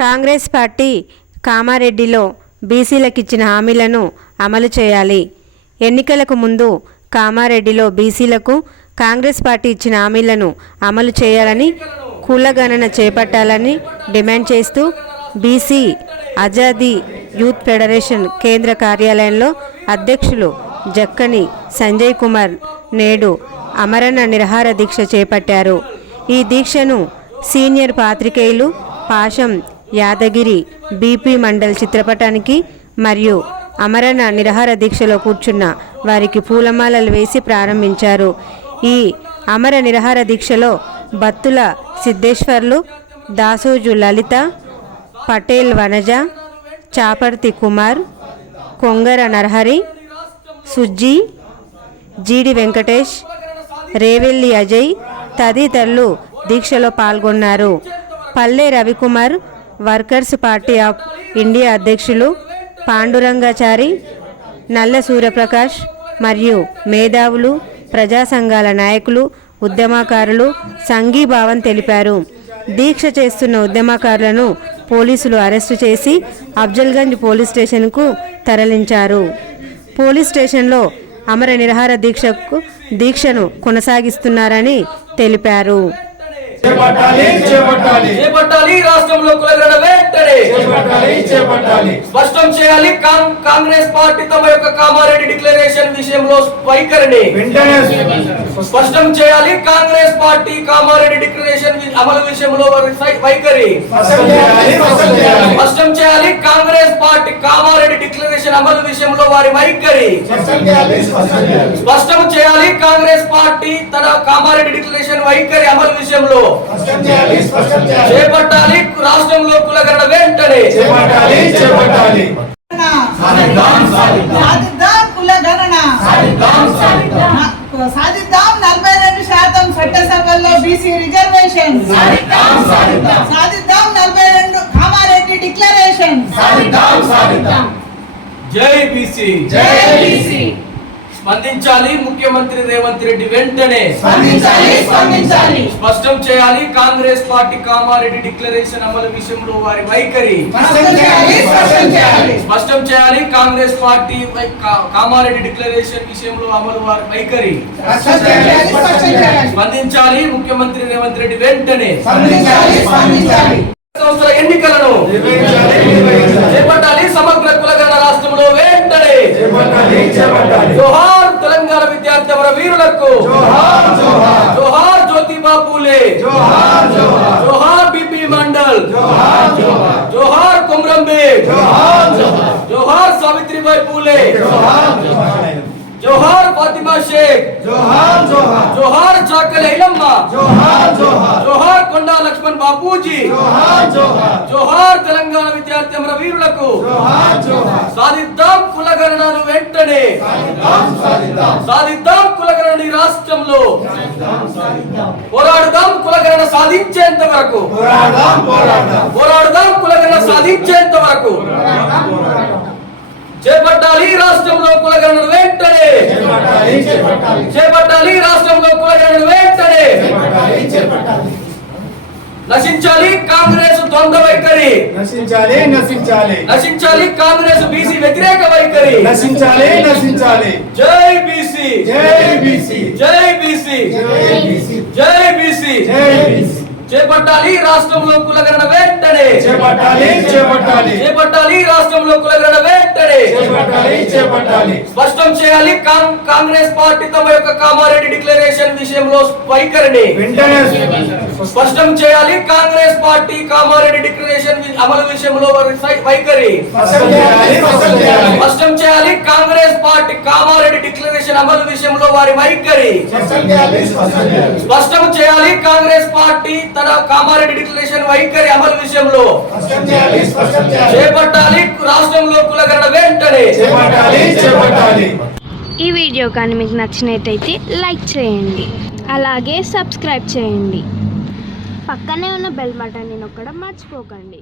Congress party కామారెడ్డిలో బీసీలకు ఇచ్చిన హామీలను అమలు చేయాలి. ఎన్నికలకు ముందు కామారెడ్డిలో బీసీలకు కాంగ్రెస్ పార్టీ ఇచ్చిన హామీలను అమలు చేయాలని కులగణన చేపట్టాలని డిమాండ్ చేస్తూ బీసీ ఆజాదీ యూత్ ఫెడరేషన్ కేంద్ర కార్యాలయంలో అధ్యక్షులు జక్కని సంజయ్ కుమార్ నేడు అమరణ నిరహార దీక్ష చేపట్టారు. ఈ దీక్షను సీనియర్ పాత్రికేయులు పాశం యాదగిరి బీపీ మండల్ చిత్రపటానికి మరియు అమరణ నిరహార దీక్షలో కూర్చున్న వారికి పూలమాలలు వేసి ప్రారంభించారు. ఈ అమర నిరహార దీక్షలో బత్తుల సిద్ధేశ్వర్లు దాసోజు లలిత పటేల్ వనజ చాపర్తి కుమార్ కొంగర నరహరి సుజ్జి జీడి వెంకటేష్ రేవెల్లి అజయ్ తదితరులు దీక్షలో పాల్గొన్నారు. Palle Ravikumar workers party of India అధ్యక్షులు పాండురంగాచారి నల్ల సూర్యప్రకాష్ మరియు మేధావులు ప్రజా సంఘాల నాయకులు ఉద్యమకారులు సంఘీభావం తెలిపారు. దీక్ష చేస్తున్న ఉద్యమకారులను పోలీసులు అరెస్టు చేసి అఫ్జల్గంజ్ పోలీస్ స్టేషన్కు తరలించారు. పోలీస్ స్టేషన్లో అమర నిరహార దీక్షకు దీక్షను కొనసాగిస్తున్నారని తెలిపారు. చేపట్టాలి చేపట్టాలి. చేపట్టాలి రాష్ట్రంలో కులగడ వెంటనే. చేపట్టాలి చేపట్టాలి. స్పష్టం చేయాలి కాం- కాంగ్రెస్ పార్టీ తమ యొక్క కామారెడ్డి డిక్లరేషన్ విషయంలో వైఖరిని. స్పష్టం చేయాలి కాంగ్రెస్ పార్టీ కామారెడ్డి డిక్లరేషన్ అమలు విషయంలో వైఖరి. స్పష్టం చేయాలి కాంగ్రెస్ పార్టీ కామారెడ్డి డిక్లరేషన్ అమలు విషయంలో వారి వైఖరి. స్పష్టం చేయాలి కాంగ్రెస్ పార్టీ తన కామారెడ్డి డిక్లరేషన్ వైఖరి అమలు విషయంలో. చేపట్టాలి రాష్ట్రంలో కులగడ వెంటనే చేపట్టాలి చేపట్టాలి సాధిద్దాం, సాధిద్దాం. సాధిద్దాం కుల గణన సాధిద్దాం, సాధిద్దాం. నా- సాధిద్దాం నలభై రెండు శాతం చట్టసభల్లో బీసీ రిజర్వేషన్ సాధిద్దాం, సాధిద్దాం. సాధిద్దాం నలభై రెండు కామారెడ్డి డిక్లరేషన్. జై బీసీ జై బీసీ స్పందించాలి. ముఖ్యమంత్రి రేవంత్ రెడ్డి వెంటనే స్పందించాలి స్పందించాలి. స్పష్టం చేయాలి. కాంగ్రెస్ పార్టీ కామారెడ్డి డిక్లరేషన్ అమలు విషయంలో వారి వైఖరి స్పష్టం చేయాలి కాంగ్రెస్ పార్టీ కామారెడ్డి డిక్లరేషన్ విషయంలో అమలు వారి వైఖరి స్పందించాలి. ముఖ్యమంత్రి రేవంత్ రెడ్డి వెంటనే సంవత్సర ఎన్నికలను చేపట్టాలి. సమగ్ర కులగణ రాష్ట్రంలో వెంటనే చేపట్టాలి చేపట్టాలి జోహార్ తెలంగాణ విద్యార్థి అమర వీరులకు జోహార్ జోహార్ జోహార్ జ్యోతిబా పూలే జోహార్ జోహార్ జోహార్ బిపి మండల్ జోహార్ జోహార్ జోహార్ కుమ్రంబేగ్ జోహార్ జోహార్ సావిత్రిబాయి పూలే. జోహార్ జోహార్. ఫాతిమా షేక్. జోహార్ జోహార్. జోహార్ చాకలి ఐలమ్మ. జోహార్ జోహార్. జోహార్ కొండా లక్ష్మణ్ బాపూజీ. జోహార్ జోహార్. జోహార్ తెలంగాణ విద్యార్థి అమర వీరులకు జోహార్ జోహార్. సాధిద్దాం కులగణనాలు వెంటనే. సాధిద్దాం కులగణన ఈ రాష్ట్రంలో. పోరాడుదాం కులగణన సాధించేంత వరకు. పోరాడదాం. పోరాడదాం సాధించేంత వరకు చేపట్టాలి రాష్ట్రంలో కులగణన వెంటనే. చేపట్టాలి రాష్ట్రంలో కులగణన వెంటనే. నశించాలి కాంగ్రెస్ ద్వంద్వ వైఖరి. నశించాలి నశించాలి. నశించాలి కాంగ్రెస్ బీసీ వ్యతిరేక వైఖరి. నశించాలి నశించాలి. జై బీసీ. జై బీసీ. జై బీసీ. జై బీసీ. జై బీసీ. జై బీసీ. చేపట్టాలి రాష్ట్రంలో కులగణన వెంటనే. చేపట్టాలి చేపట్టాలి. చేపట్టాలి రాష్ట్రంలో కులగణన వెంటనే. చేపట్టాలి చేపట్టాలి. స్పష్టం చేయాలి కాంగ్రెస్ పార్టీ తమ యొక్క కామారెడ్డి డిక్లరేషన్ విషయంలో వైఖరిని వెంటనే స్పష్టం చేయాలి కాంగ్రెస్ పార్టీ కామారెడ్డి డిక్లరేషన్ అమలు విషయంలో వైఖరి. స్పష్టం చేయాలి కాంగ్రెస్ పార్టీ కామారెడ్డి డిక్లరేషన్ అమలు విషయంలో వారి వైఖరి. స్పష్టం చేయాలి కాంగ్రెస్ పార్టీ తన కామారెడ్డి డిక్లరేషన్ వైఖరి అమలు విషయంలో చేపట్టాలి రాష్ట్రంలో కులగణ వెంటనే. చేపట్టాలి చేపట్టాలి. ఈ వీడియో కానీ మీకు నచ్చినట్టయితే లైక్ చేయండి. అలాగే సబ్స్క్రైబ్ చేయండి. పక్కనే ఉన్న బెల్ బటన్ని నొక్కడం మర్చిపోకండి.